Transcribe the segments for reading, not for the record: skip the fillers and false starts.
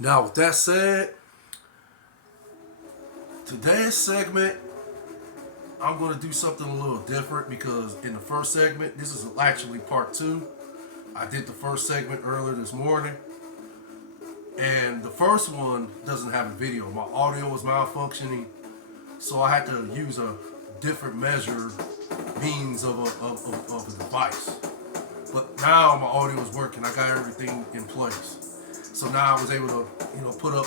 Now, with that said, today's segment, I'm going to do something a little different because in the first segment, this is actually part two. I did the first segment earlier this morning, and the first one doesn't have a video. My audio was malfunctioning, so I had to use a different means of a device. But now my audio is working. I got everything in place. So now I was able to, put up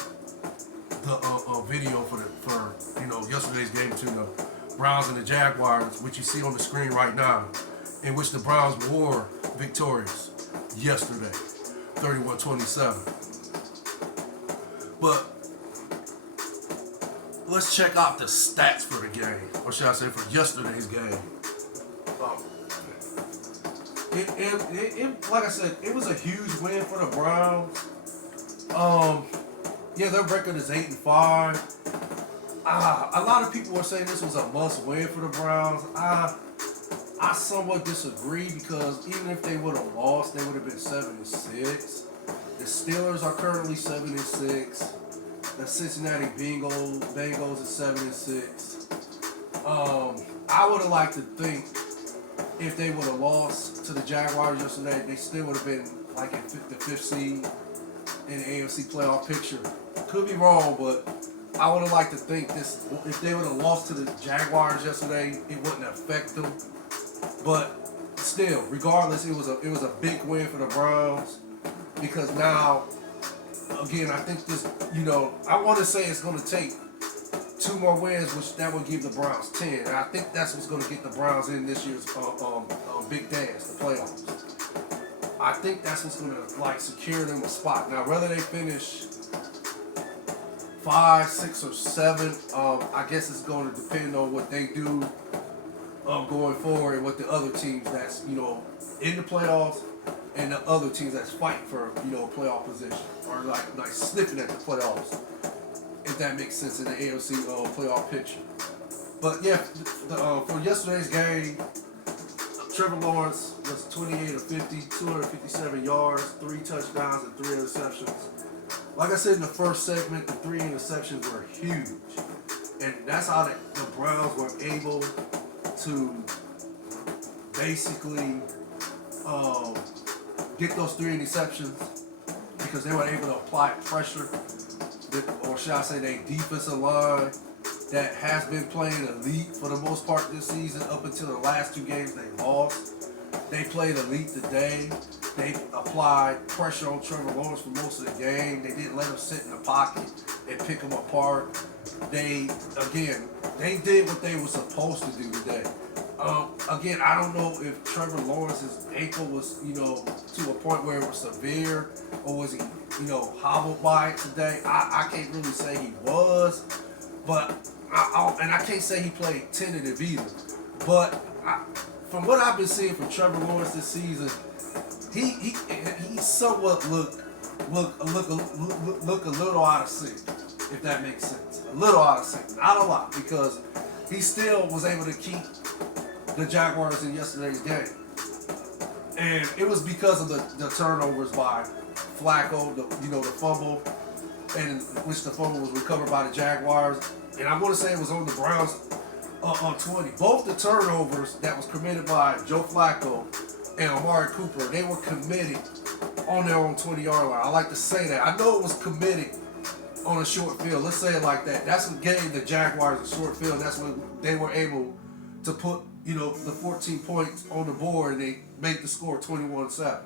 the video for yesterday's game between the Browns and the Jaguars, which you see on the screen right now, in which the Browns were victorious yesterday, 31-27. But let's check out the stats for the game, or should I say for yesterday's game. Like I said, it was a huge win for the Browns. Their record is 8-5. A lot of people were saying this was a must-win for the Browns. I somewhat disagree because even if they would have lost, they would have been 7-6. The Steelers are currently 7-6. The Cincinnati Bengals is 7-6. I would have liked to think if they would have lost to the Jaguars yesterday, they still would have been like in the fifth seed in the AFC playoff picture. Could be wrong, but I would have liked to think this. If they would have lost to the Jaguars yesterday, it wouldn't affect them. But still, regardless, it was a big win for the Browns because now, again, I think this. I want to say it's going to take 2 more wins, which that would give the Browns 10. And I think that's what's going to get the Browns in this year's big dance, the playoffs. I think that's what's going to secure them a spot. Now, whether they finish 5, 6, or 7, I guess it's going to depend on what they do going forward and what the other teams that's in the playoffs and the other teams that's fighting for playoff position or like sniffing at the playoffs, if that makes sense in the AFC playoff picture. But yeah, for yesterday's game, Trevor Lawrence was 28 of 50, 257 yards, 3 touchdowns, and 3 interceptions. Like I said in the first segment, the 3 interceptions were huge. And that's how the Browns were able to basically get those 3 interceptions because they were able to apply pressure, or should I say their defensive line that has been playing elite for the most part this season up until the last 2 games they lost. They played elite today. They applied pressure on Trevor Lawrence for most of the game. They didn't let him sit in the pocket and pick him apart. They did what they were supposed to do today. Again, I don't know if Trevor Lawrence's ankle was, to a point where it was severe, or was he, hobbled by it today. I can't really say he was, but I can't say he played tentative either. But from what I've been seeing from Trevor Lawrence this season, he somewhat look a little out of sync, if that makes sense. A little out of sync, not a lot, because he still was able to keep the Jaguars in yesterday's game, and it was because of the turnovers by Flacco, the fumble, and which the fumble was recovered by the Jaguars, and I want to say it was on the Browns on 20. Both the turnovers that was committed by Joe Flacco and Amari Cooper, they were committed on their own 20-yard line. I like to say that. I know it was committed on a short field. Let's say it like that. That's what gave the Jaguars a short field. That's when they were able to put, the 14 points on the board, and they made the score 21-7.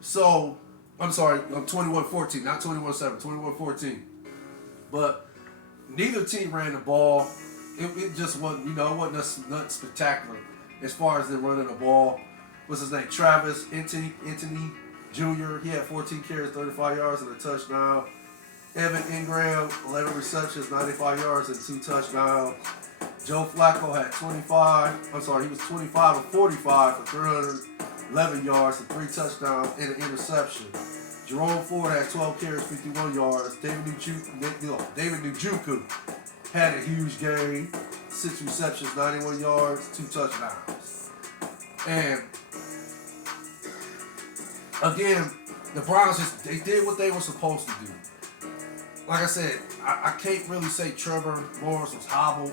So, I'm sorry, 21-14, not 21-7, 21-14. But neither team ran the ball. It just wasn't, it wasn't nothing spectacular as far as them running the ball. What's his name? Travis Etienne Jr. He had 14 carries, 35 yards, and a touchdown. Evan Ingram, 11 receptions, 95 yards, and 2 touchdowns. Joe Flacco had he was 25 of 45 for 311 yards and 3 touchdowns and an interception. Jerome Ford had 12 carries, 51 yards. David Njoku had a huge game, 6 receptions, 91 yards, 2 touchdowns. And again, the Browns they did what they were supposed to do. like I said, I can't really say Trevor Lawrence was hobbled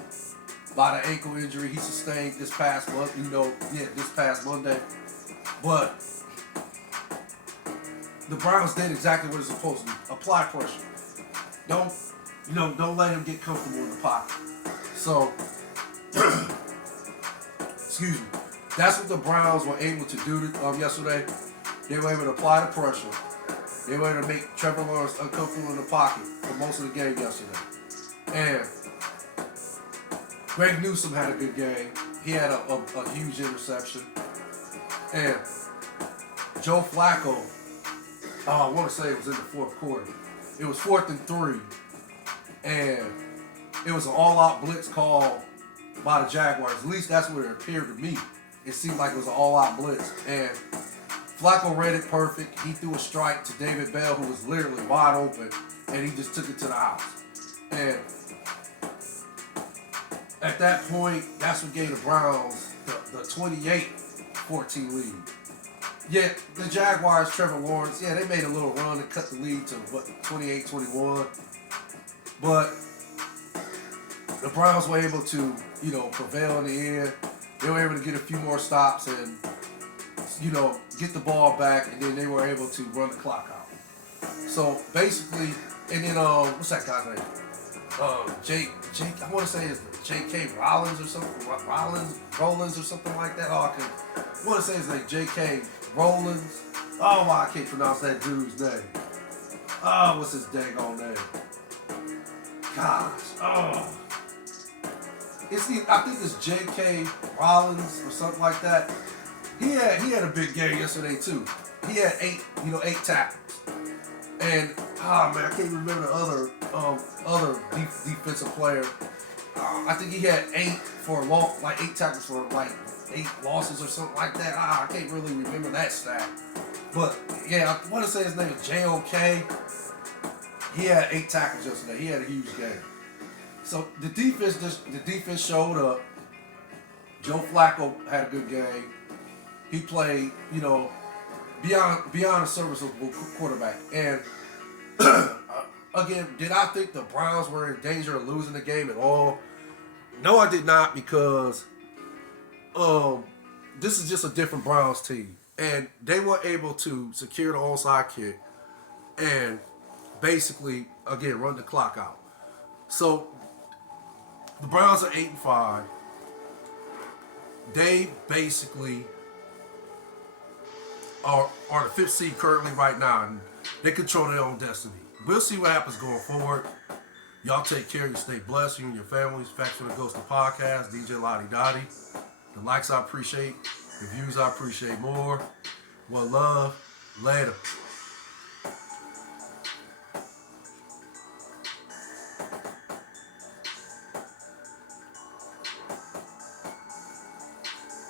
by the ankle injury he sustained this past month. This past Monday. But the Browns did exactly what it's supposed to do: apply pressure. Don't don't let him get comfortable in the pocket. So, excuse me. That's what the Browns were able to do yesterday. They were able to apply the pressure. They were able to make Trevor Lawrence uncomfortable in the pocket for most of the game yesterday. And Greg Newsome had a good game. He had a huge interception. And Joe Flacco, I want to say it was in the fourth quarter. It was 4th and 3. And it was an all-out blitz call by the Jaguars. At least that's what it appeared to me. It seemed like it was an all-out blitz. And Flacco read it perfect. He threw a strike to David Bell, who was literally wide open, and he just took it to the house. And at that point, that's what gave the Browns the 28-14 lead. Yet the Jaguars, Trevor Lawrence, they made a little run and cut the lead to 28-21. But the Browns were able to, prevail in the end. They were able to get a few more stops and, get the ball back, and then they were able to run the clock out. So basically, and then what's that guy's name? Jake. I want to say it's J.K. Rollins or something. Rollins or something like that. I want to say his name, J.K. Rollins. Oh, I can't pronounce that dude's name. Oh, what's his daggone name? Gosh. Oh. I think it's J.K. Rollins or something like that. He had a big game yesterday too. He had 8 tackles. And I can't remember the other defensive player. I think he had 8 tackles for 8 losses or something like that. I can't really remember that stat. But I want to say his name is J.O.K. He had 8 tackles yesterday. He had a huge game. So the defense showed up. Joe Flacco had a good game. He played, beyond a serviceable quarterback. And again, did I think the Browns were in danger of losing the game at all? No, I did not, because this is just a different Browns team. And they were able to secure the onside kick and basically, again, run the clock out. So the Browns are 8-5. They basically are the 5th seed currently right now, and they control their own destiny. We'll see what happens going forward. Y'all take care. You stay blessed. You and your families. Facts for the Ghost of Podcast. DJ Lottie Dottie. The likes I appreciate. The views I appreciate more. One love. Later.